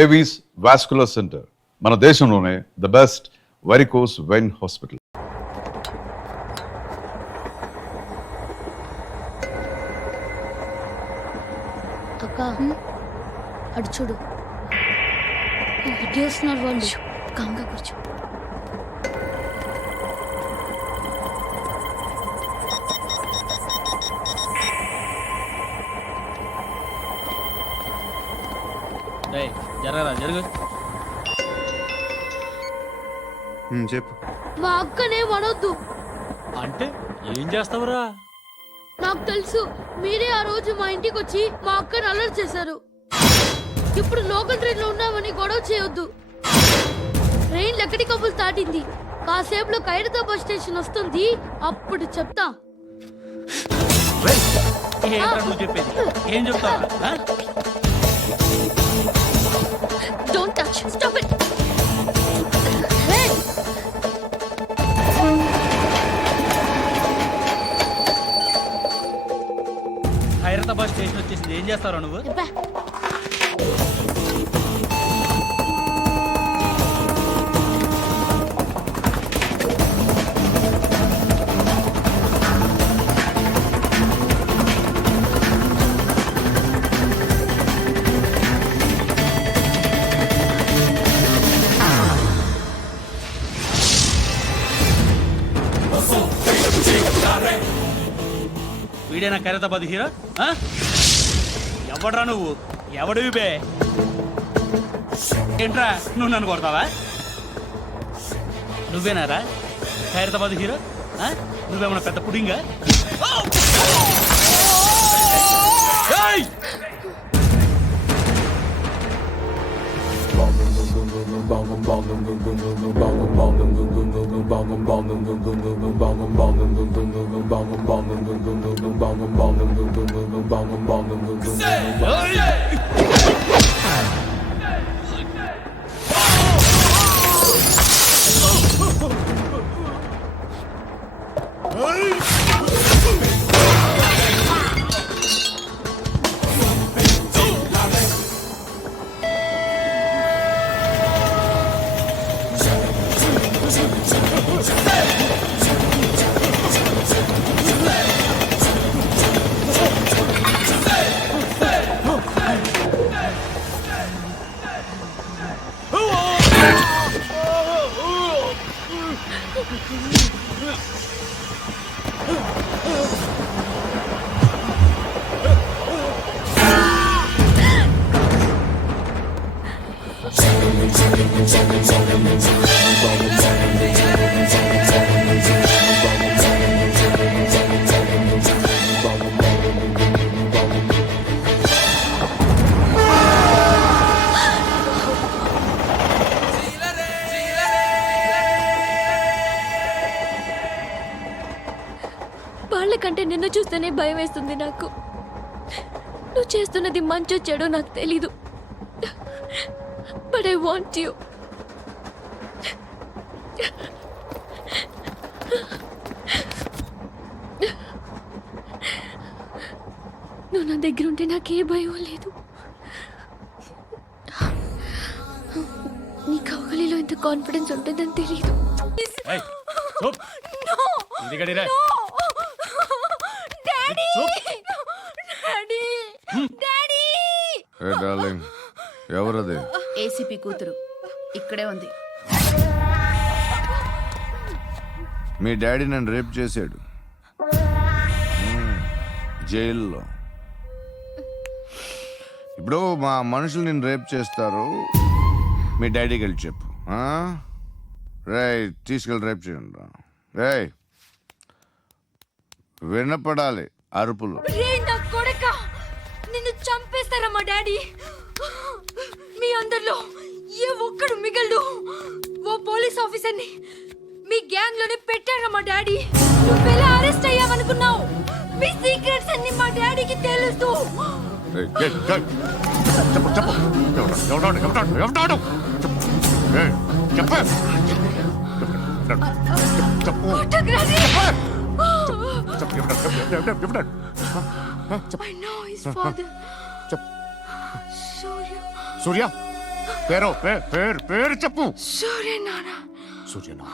Avis vascular centre మన దేశంలోనే the best varicose vein hospital. అక్క అడు చూడు ఇటు వస్తున్నారు వాళ్ళు. కాంగా కూర్చో. జరగరా జరుగు. చెప్పు. మా అక్కనే వనొద్దు అంటే ఏం చేస్తావురా? నాకు తెలుసు, మీరే ఆ రోజు మా ఇంటికి వచ్చి మా అక్కని అలర్ట్ చేశారు. ఇప్పుడు లోకల్ ట్రైన్ లో ఉన్నామని గొడవ చేయొద్దు. ట్రైన్ లక్కడి కబుల్ దాటింది. కాసేపులో ఖైరతాబాద్ స్టేషన్ వస్తుంది, అప్పుడు చెప్తా. నువ్వు చెప్పేది ఏం చెప్తావా? Don't touch. Stop it. Khairatabad station వచ్చేసింది, ఏం చేస్తావు నువ్వు? వీడేనా ఖైరతాబాద్ హీరో? ఎవడ్రా నువ్వు? ఎవడివి బే? ఏంట్రా నువ్వు నన్ను కొడతావా? నువ్వేనారా ఖైరతాబాద్ హీరో? నువ్వేమన్నా పెద్ద పుడింగా? వాళ్ళకంటే నిన్ను చూస్తేనే భయం వేస్తుంది నాకు. నువ్వు చేస్తున్నది మంచో చెడో నాకు తెలీదు, బట్ ఐ వాంట్ యు. నువ్వు నా దగ్గర ఉంటే నాకే భయం లేదు. నీ కౌగలిలో ఇంత కాన్ఫిడెన్స్ ఉంటుందని తెలీదు. ఎవరది? ఏసీపీ కూతురు ఇక్కడే ఉంది. మీ డాడీ నన్ను రేప్ చేశాడు జైల్లో. ఇప్పుడు మా మనుషులు నేను రేప్ చేస్తారు, మీ డాడీకి వెళ్ళి చెప్పు. రేయ్ తీసుకెళ్ళి రేప్ చేయండి. రేయ్ వినపడాలి అరుపులు. నిన్ను చంపేస్తారా మా డాడీ? మీ అందరిలో ఏ ఒక్కడు మిగలడు. ఓ పోలీస్ ఆఫీసర్ని మీ గ్యాంగ్ లోనే పెట్టారా మా డాడీ? నువ్వెలా అరెస్ట్ అయ్యావనుకున్నావు? మీ సీక్రెట్స్ అన్ని మా డాడీకి తెలుసు. సూర్య పేరు చెప్పు. సూర్యనారాయణ సూర్యనా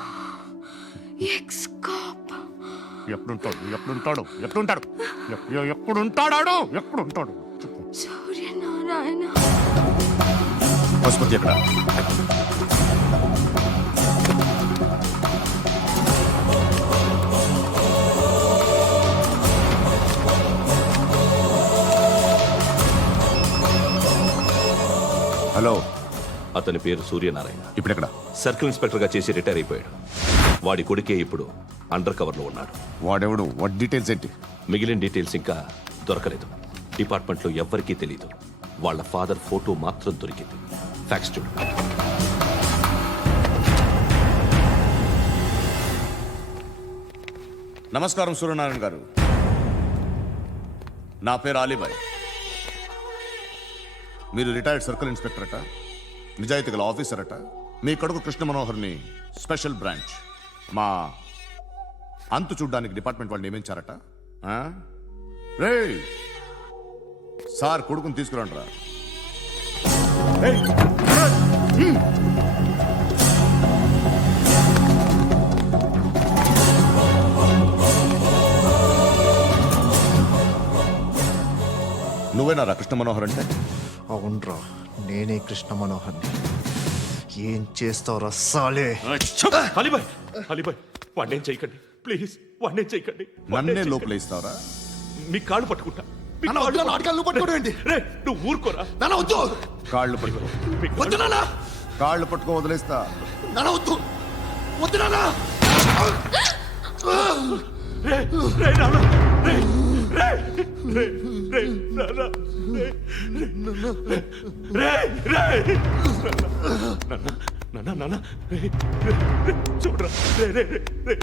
ఎక్స్ కాప్. ఎప్పుడుంటాడు చెప్పు. సూర్యనారాయణ ఆసుపత్రి ఎక్కడ? హలో, అతని పేరు సూర్యనారాయణ. ఇప్పుడెక్కడ? సర్కిల్ ఇన్స్పెక్టర్ గా చేసి రిటైర్ అయిపోయాడు. వాడి కొడుకే ఇప్పుడు అండర్ కవర్ లో ఉన్నాడు. వాడెవడు? వాట్ డీటెయిల్స్ ఏంటి? మిగిలిన డీటెయిల్స్ ఇంకా దొరకలేదు. డిపార్ట్మెంట్ లో ఎవ్వరికీ తెలియదు. వాళ్ళ ఫాదర్ ఫోటో మాత్రం దొరికింది. ఫ్యాక్స్ చూడు. నమస్కారం సూర్యనారాయణ గారు. నా పేరు అలీబాయ్. మీరు రిటైర్డ్ సర్కిల్ ఇన్స్పెక్టర్ అట, నిజాయితీ గల ఆఫీసర్ అట. మీ కొడుకు కృష్ణ మనోహర్ని స్పెషల్ బ్రాంచ్ మా అంతు చూడ్డానికి డిపార్ట్మెంట్ వాళ్ళు నియమించారట. రే సార్, కొడుకుని తీసుకురండి రా. నువ్వేనా కృష్ణ మనోహర్ అంటే? అవునరా, నేనే కృష్ణ మనోహర్ని. ఏం చేస్తావురా సాలే? అలీబాయ్, అలీబాయ్, వాడినేం చేయకండి ప్లీజ్, వాడినేం చేయకండి. నన్నే లోపల ఇస్తావరా? మీ కాళ్ళు పట్టుకుంటా. మీ నాన్న వద్దు, నాన్న అడగాలి, నువ్వు పట్టుకోవడం ఏంటి? రే, నువ్వు ఊరుకోరా. నాన్న వద్దు, కాళ్ళు పట్టుకో. వద్దు నాన్న, కాళ్ళు పట్టుకో, వదిలేస్తా. నాన్న వద్దు, వద్దు నాన్న. రే, రే, నాన్న, రే, రే, రే, రే, నాన్న, రే, రే, రే, రే, నాన్న, నాన్న, రే, రే, రే, చూడరా, రే, రే, రే, రే,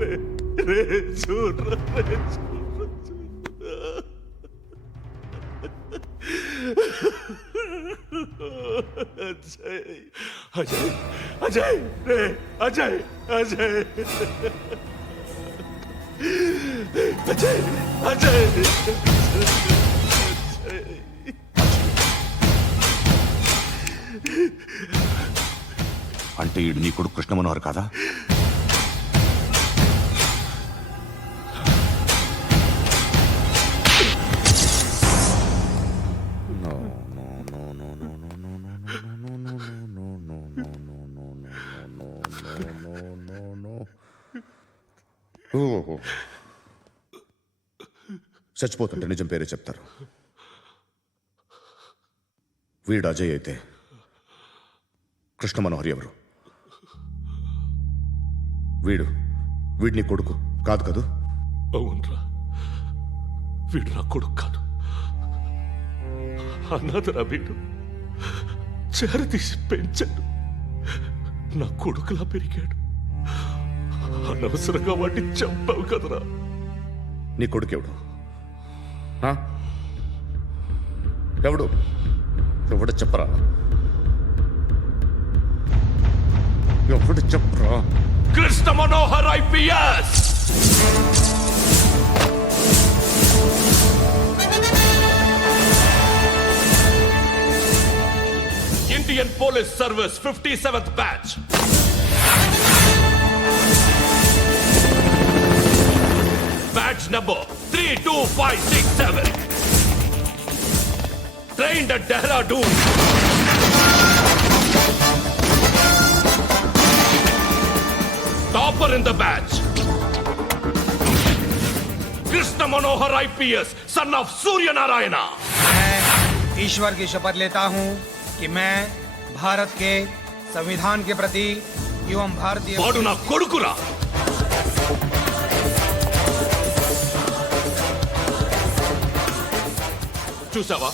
రే, రే, చూడరా, రే, అజయ్, అజయ్, అజయ్, రే, అజయ్, అజయ్, అజయ్, అజయ్, అంటే ఈడు నీ కొడుకు కృష్ణ మనోహర్ కాదా? చచ్చిపోతుంటే నిజం పేరే చెప్తారు. వీడు అజయ్ అయితే కృష్ణ మనోహర్ ఎవరు? వీడిని కొడుకు కాదు కదూ? అవునరా, వీడు నా కొడుకు కాదు. అన్నదరా వీడు. చేరతీసి పెంచాడు. నా కొడుకులా పెరిగాడు. అనవసరంగా వాడిని చంపావు కదరా. నీ కొడుకు ఎవడు? ఆ? ఎవడు చెప్పరా? ఎవడు చెప్పరా? Krishna Manohar IPS. Indian Police Service 57th batch. Batch number 32567. Trained at Dehradun. Topper in the batch. Krishna Manohar IPS, son of Surya Narayana. मैं ईश्वर की शपथ लेता हूं कि मैं भारत के संविधान के प्रति एवं भारतीय వాడు నా కొడుకురా. చూసావా,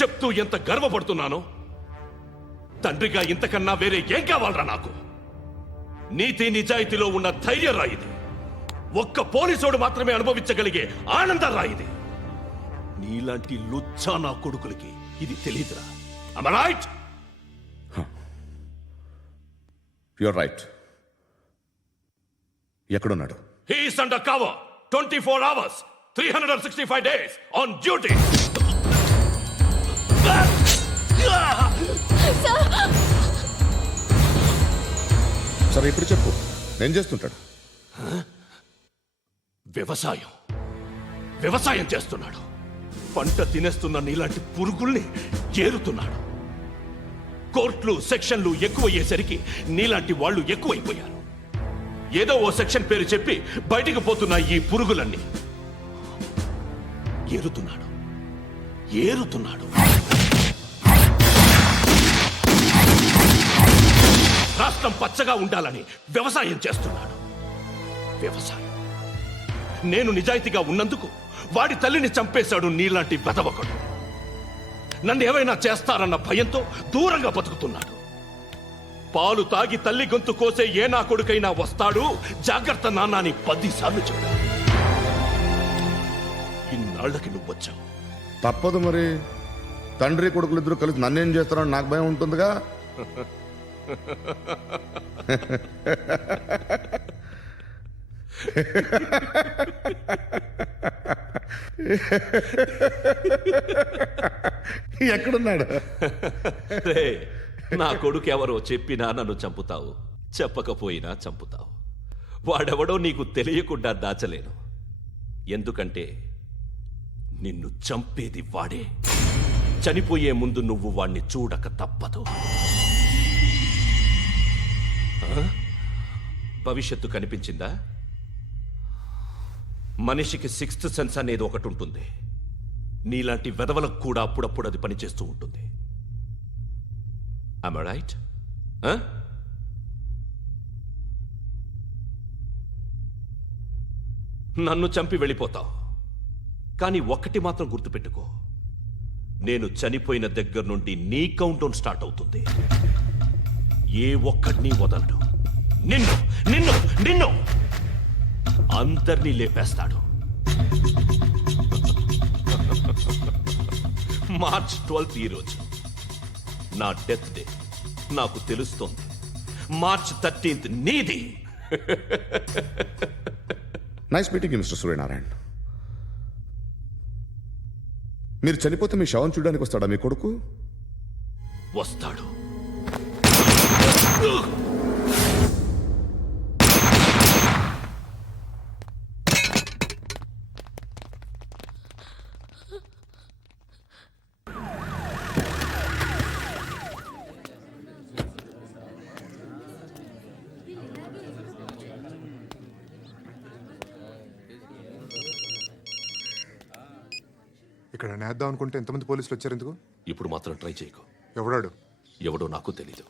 చెప్తూ ఎంత గర్వపడుతున్నానో. తండ్రిగా ఇంతకన్నా వేరే ఏం కావాలరా నాకు? నీతి నిజాయితీలో ఉన్న ధైర్యం రాయిది. ఒక్క పోలీసోడు మాత్రమే అనుభవించగలిగే ఆనందం రాయిది. నీలాంటి లుచ్చా నా కొడుకులకి ఇది తెలీదురా. Am I right? You're right. ఎక్కడున్నాడు? He is under cover 24 hours 365 days on duty. సరే ఇప్పుడు చెప్పు, ఏం చేస్తుంటాడు? వ్యవసాయం వ్యవసాయం చేస్తున్నాడు. పంట తినేస్తున్న నీలాంటి పురుగుల్ని ఏరుతున్నాడు. కోర్టులు సెక్షన్లు ఎక్కువయ్యేసరికి నీలాంటి వాళ్ళు ఎక్కువైపోయారు. ఏదో ఓ సెక్షన్ పేరు చెప్పి బయటికి పోతున్న ఈ పురుగులన్నీ ఏరుతున్నాడు. రాష్ట్రం పచ్చగా ఉండాలని వ్యవసాయం చేస్తున్నాడు. వ్యవసాయం. నేను నిజాయితీగా ఉన్నందుకు వాడి తల్లిని చంపేశాడు నీలాంటి వెధవకుడు. నన్ను ఏమైనా చేస్తారన్న భయంతో దూరంగా బతుకుతున్నాడు. పాలు తాగి తల్లి గొంతు కోసే ఏ నా కొడుకైనా వస్తాడు, జాగ్రత్త నాన్న అని 10 సార్లు చెప్పాడు. ఇన్నాళ్లకి నువ్వు వచ్చావు. తప్పదు మరి, తండ్రి కొడుకులు ఇద్దరు కలిసి నన్నేం చేస్తారని నాకు భయం ఉంటుందిగా. ఎక్కడున్నాడు? రే, నా కొడుకు ఎవరో చెప్పినా నన్ను చంపుతావు, చెప్పకపోయినా చంపుతావు. వాడెవడో నీకు తెలియకుండా దాచలేను. ఎందుకంటే నిన్ను చంపేది వాడే. చనిపోయే ముందు నువ్వు వాణ్ణి చూడక తప్పదు. భవిష్యత్తు కనిపించిందా? మనిషికి 6th సెన్స్ అనేది ఒకటి ఉంటుంది. నీలాంటి వెధవలకు కూడా అప్పుడప్పుడు అది పనిచేస్తూ ఉంటుంది. Am I right? నన్ను చంపి వెళ్ళిపోతావు. కానీ ఒక్కటి మాత్రం గుర్తుపెట్టుకో, నేను చనిపోయిన దగ్గర నుండి నీ కౌంట్ డౌన్ స్టార్ట్ అవుతుంది. ఏ ఒక్కడిని వదలడు. నిన్ను నిన్ను నిన్ను అందరినీ లేపేస్తాడు. మార్చ్ 12th ఈ రోజు నా డెత్ డే. నాకు తెలుస్తోంది. మార్చ్ 13th నీది. Nice meeting you mister Suryanarayan. మీరు చనిపోతే మీ శవం చూడడానికి వస్తాడా మీ కొడుకు? వస్తాడు. ఇక్కడ నేద్దాం అనుకుంటే ఎంతమంది పోలీసులు వచ్చారు ఎందుకు? ఇప్పుడు మాత్రం ట్రై చేయకు. ఎవడాడు? ఎవడో నాకు తెలీదు.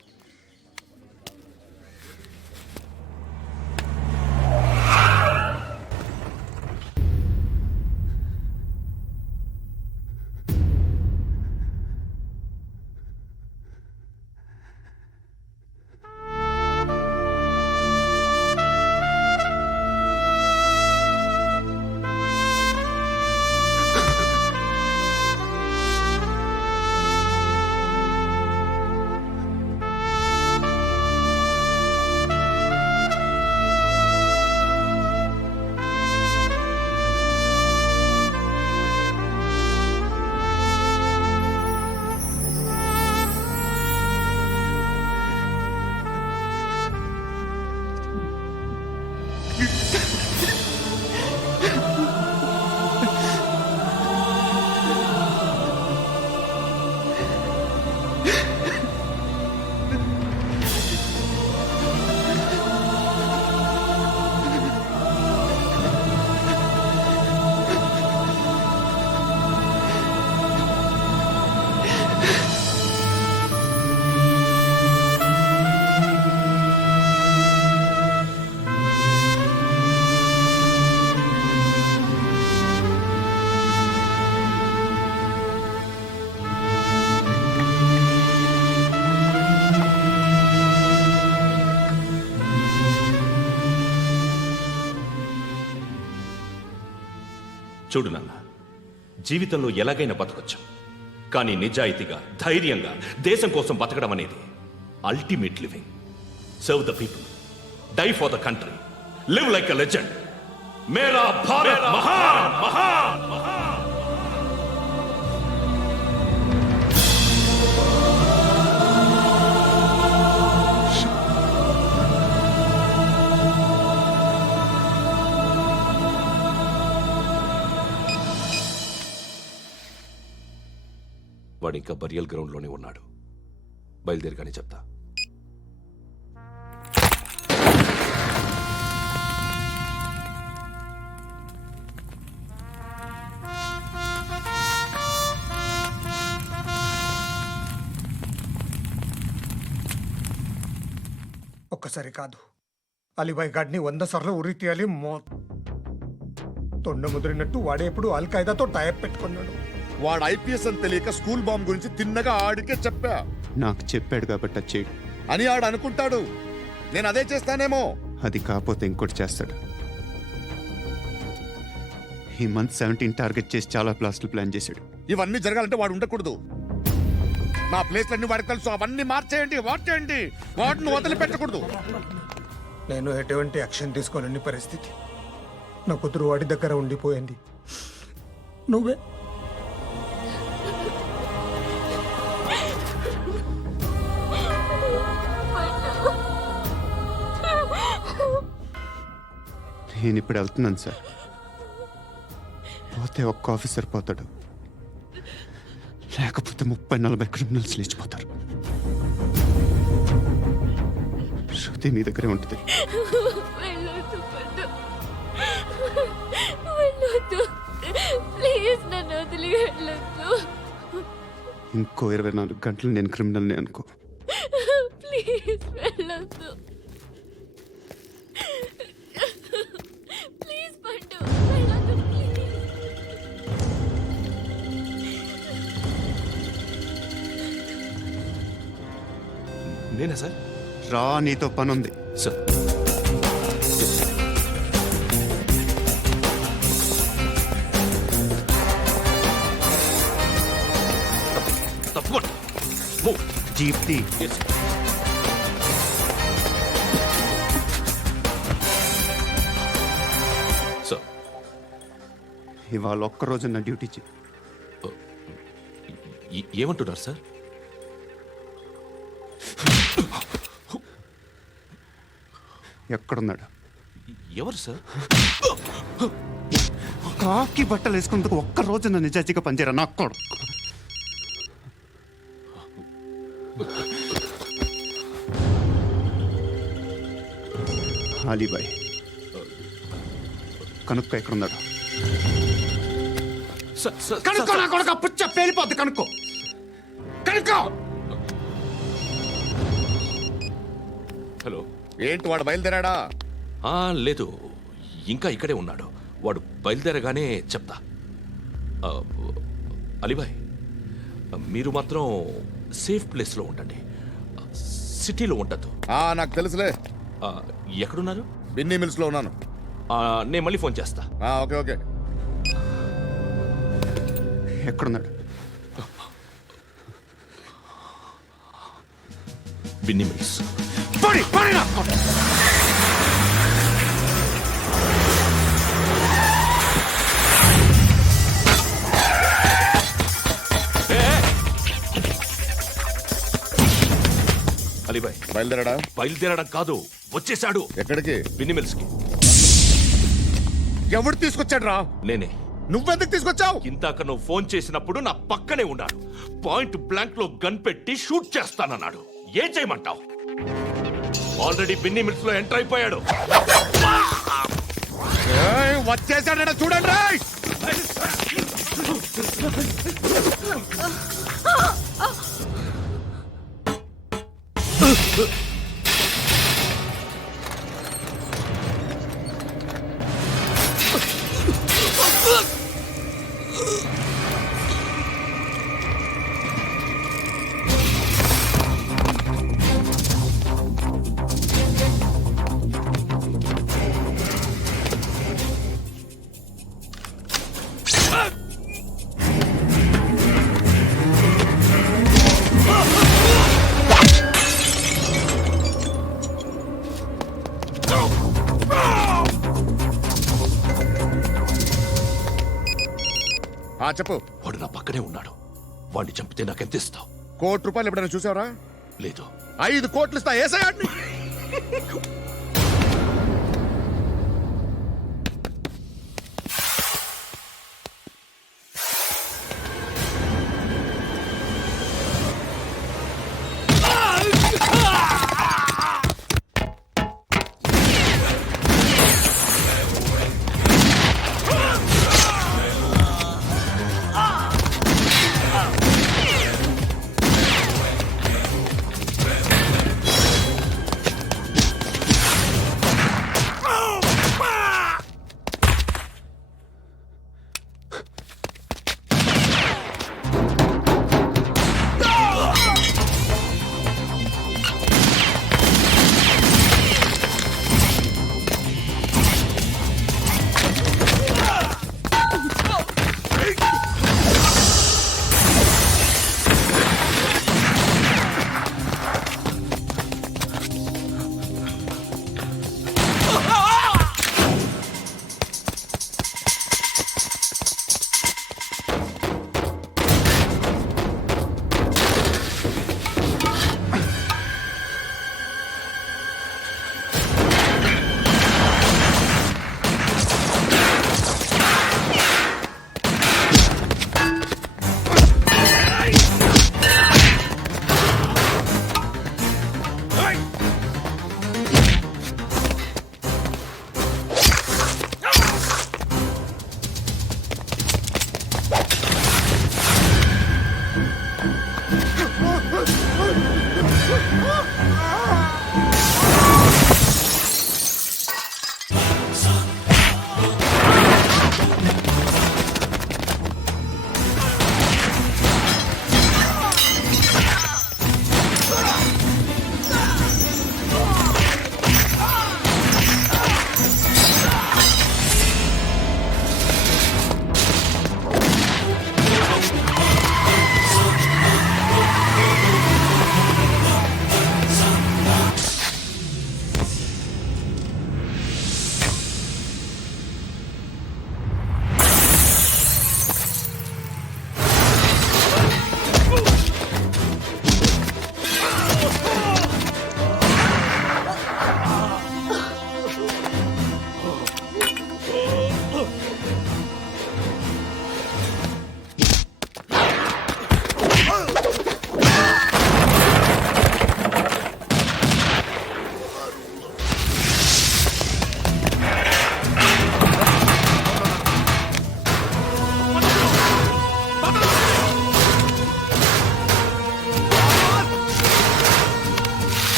చూడు నాన్న, జీవితంలో ఎలాగైనా బతకొచ్చు. కానీ నిజాయితీగా, ధైర్యంగా దేశం కోసం బతకడం అనేది ultimate living. Serve the people, die for the country, live like a legend. మేరా భారత్ మహాన్ మహాన్ మహాన్. వాడు ఇంకా బరియల్ గ్రౌండ్లోనే ఉన్నాడు. బయలుదేరగానే చెప్తా. ఒక్కసారి కాదు, అలీబాయ్ గాడిని 100 సార్లు ఉరి తీయాలి. తొండ ముదిరినట్టు వాడేప్పుడు అల్ ఖైదాతో టైప్ పెట్టుకున్నాడు. వాడు ఐపీఎస్ అని తెలియక స్కూల్ బాంబ్ గురించి తిన్నగా ఆడికే చెప్పా నాకు చెప్పాడు కాబట్టి అది చేయడు. అని ఆడు అనుకుంటాడు. నేను అదే చేస్తానేమో. అది కాకపోతే ఇంకోటి చేస్తాడు. ఈ మంత్ 17 టార్గెట్ చేసి చాలా బ్లాస్టులు ప్లాన్ చేశాడు. ఇవన్నీ జరగాలంటే వాడు ఉండకూడదు. నా ప్లేస్లన్నీ వాడికి తెలుసు. అవన్నీ మార్చేయండి, వాటేయండి. వాటిని వదిలిపెట్టకూడదు. నేను ఎటువంటి యాక్షన్ తీసుకోలేని పరిస్థితి. నా కూతురు వాడి దగ్గర ఉండిపోయింది. నువ్వే నేను ఇప్పుడు వెళ్తున్నాను సార్. పోతే ఒక్క ఆఫీసర్ పోతాడు, లేకపోతే 30-40 క్రిమినల్స్ లేచిపోతారు. శృతి మీ దగ్గరే ఉంటుంది. వెళ్ళొద్దు పండు, వెళ్ళొద్దు ప్లీజ్, నన్ను వదిలి వెళ్ళొద్దు ఇంకో 24 గంటలు నేను క్రిమినల్ని అనుకో. ప్లీజ్ వెళ్ళొద్దు, ప్లీజ్ పండు వెళ్ళొద్దు ప్లీజ్. నేనా సార్? రా, నీతో పని ఉంది. సార్ తప్పకుండా. జీప్తి సార్ ఇవాళ ఒక్కరోజు నా డ్యూటీ చేయి. ఏమంటున్నారు సార్? ఎక్కడున్నాడు? ఎవరు సార్? కాకి బట్టలు వేసుకున్నందుకు ఒక్కరోజు నా నిజాయితీగా పనిచేయరా నా కొడుకు. అలీబాయ్ కనుక్కో ఎక్కడున్నాడు. కనుక్కో నా కొడుకు, పుచ్చ పేలిపోద్ది. కనుక్కో కనుక్కో. హలో, ఏంటి వాడు బయలుదేరాడా? లేదు, ఇంకా ఇక్కడే ఉన్నాడు. వాడు బయలుదేరగానే చెప్తా. అలీబాయ్, మీరు మాత్రం సేఫ్ ప్లేస్లో ఉండండి, సిటీలో ఉండద్దు. నాకు తెలుసులే. ఎక్కడున్నారు? బిన్నీ మిల్స్ లో ఉన్నాను. నేను మళ్ళీ ఫోన్ చేస్తా. Okay okay. ఎక్కడున్నాడు? బిన్నీ మిల్స్. అలీబాయ్ బయలుదేరాడా? బయలుదేరడం కాదు, వచ్చేశాడు. ఎక్కడికి? బిన్నీ మిల్స్ కి. ఎవడు తీసుకొచ్చాడు రా? నేనే. నువ్వెందుకు తీసుకొచ్చావు? ఇందాక నువ్వు ఫోన్ చేసినప్పుడు నా పక్కనే ఉన్నాడు. పాయింట్ బ్లాంక్ లో గన్ పెట్టి షూట్ చేస్తానన్నాడు. ఏం చేయమంటావు? ఆల్రెడీ బిన్నీ మిల్స్ లో ఎంటర్ అయిపోయాడు. వచ్చేసాడ చూడండి రా. చెప్పు. వాడు నా పక్కనే ఉన్నాడు. వాడిని చంపితే నాకెంత ఇస్తావు? ₹1 కోటి ఎప్పుడైనా చూసావరా? లేదు. 5 కోట్లు ఇస్తా. ఏసయాడిని.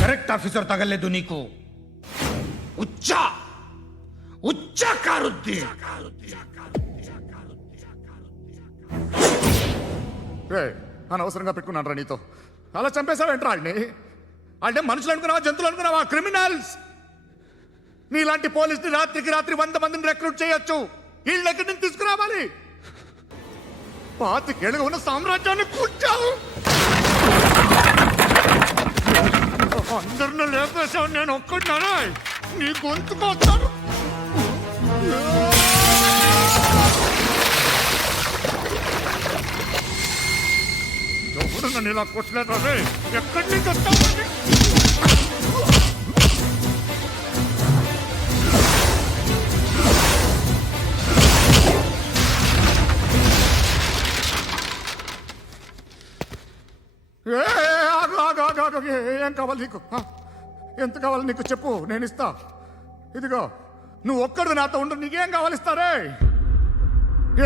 కరెక్ట్ ఆఫీసర్ తగలేదు నీకు ఉచ్చా ఉచ్చా కారుద్ది అనవసరంగా పెట్టుకున్నాను రా నీతో అలా చంపేశావేంట్రా ఆడిని అంటే మనుషులు అనుకున్నావా జంతువులు అనుకున్నావా క్రిమినల్స్ నీలాంటి పోలీసుని రాత్రికి రాత్రి 100 మందిని రిక్రూట్ చేయొచ్చు వీళ్ళ దగ్గర నుంచి తీసుకురావాలి 25 ఏళ్ళుగా ఉన్న సామ్రాజ్యాన్ని కూర్చావు అందరిని లేపేశావు నేను ఒక్కడినారా నీ గొంతుకొస్తాను ఎవరు నన్ను ఇలా కొట్టలేదా ఎక్కడి నుంచి వస్తావు ఏం కావాలి నీకు ఎంత కావాలి నీకు చెప్పు నేను ఇస్తా ఇదిగో నువ్వు ఒక్కడు నాతో ఉండు నీకేం కావాలి ఇస్తారే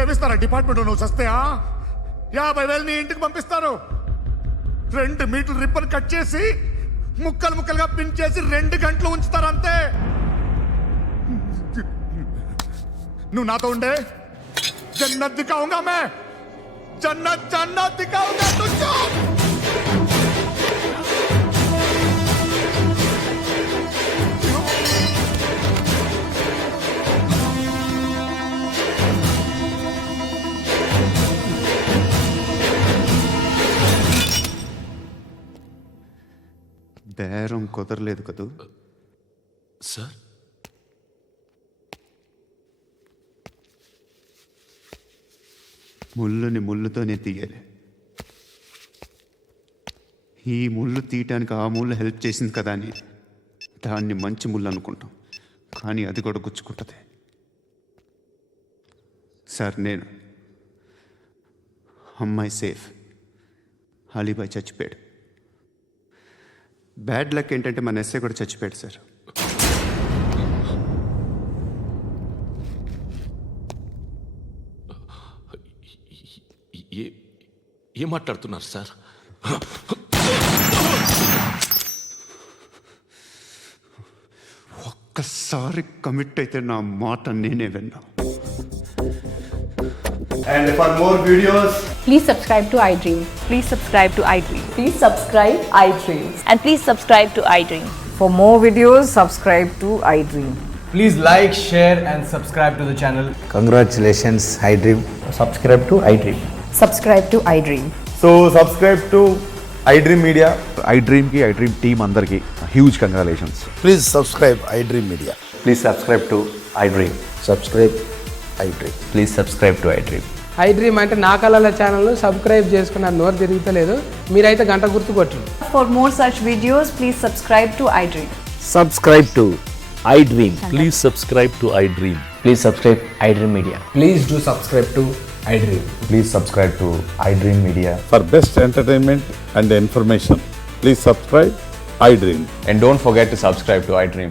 ఏమిస్తారా డిపార్ట్మెంట్ నువ్వు చస్తేయా 50,000 నీ ఇంటికి పంపిస్తారు 2 మీటర్లు రిబ్బన్ కట్ చేసి ముక్కలు ముక్కలుగా పిన్ చేసి 2 గంటలు ఉంచుతారు అంతే నువ్వు నాతో ఉండే జన్నత్ దిఖాऊंगा मैं जन्नत जन्नत दिखाऊंगा तुझको బేరం కుదరలేదు కదూ సార్ ముళ్ళుని ముళ్ళుతోనే తీయాలి ఈ ముళ్ళు తీయటానికి ఆ ముళ్ళు హెల్ప్ చేసింది కదా అని దాన్ని మంచి ముళ్ళు అనుకుంటాం కానీ అది కూడా గుచ్చుకుంటుంది సార్ నేను అమ్మాయి సేఫ్ అలీబాయ్ చచ్చిపోయాడు బ్యాడ్ లక్ ఏంటంటే మన ఎస్ఐ కూడా చచ్చిపోయాడు సార్ ఏం మాట్లాడుతున్నారు సార్ ఒక్కసారి కమిట్ అయితే నా మాట నేనే విన్నా And for more videos, Please subscribe to iDream. Please subscribe to iDream. Please subscribe iDream. And please subscribe to iDream. For more videos, subscribe to iDream. please like, share, and subscribe to the channel. Congratulations iDream Subscribe to iDream. Subscribe to iDream. So, subscribe to iDream Media. iDream కి iDream team అందరికి huge congratulations. Please subscribe iDream media Please subscribe to iDream. Subscribe iDream Please subscribe to iDream. iDream అంటే నా కళల channel subscribe చేసుకున్న నోరు తిరుగుతలేదు మీరైతే గంట గుర్తు కొట్టండి. For more such videos, please subscribe to iDream. Subscribe to iDream. Please subscribe to iDream. Please subscribe iDream Media. Please do subscribe to iDream. Please subscribe to iDream Media. For best entertainment and information please subscribe iDream. And don't forget to subscribe to iDream.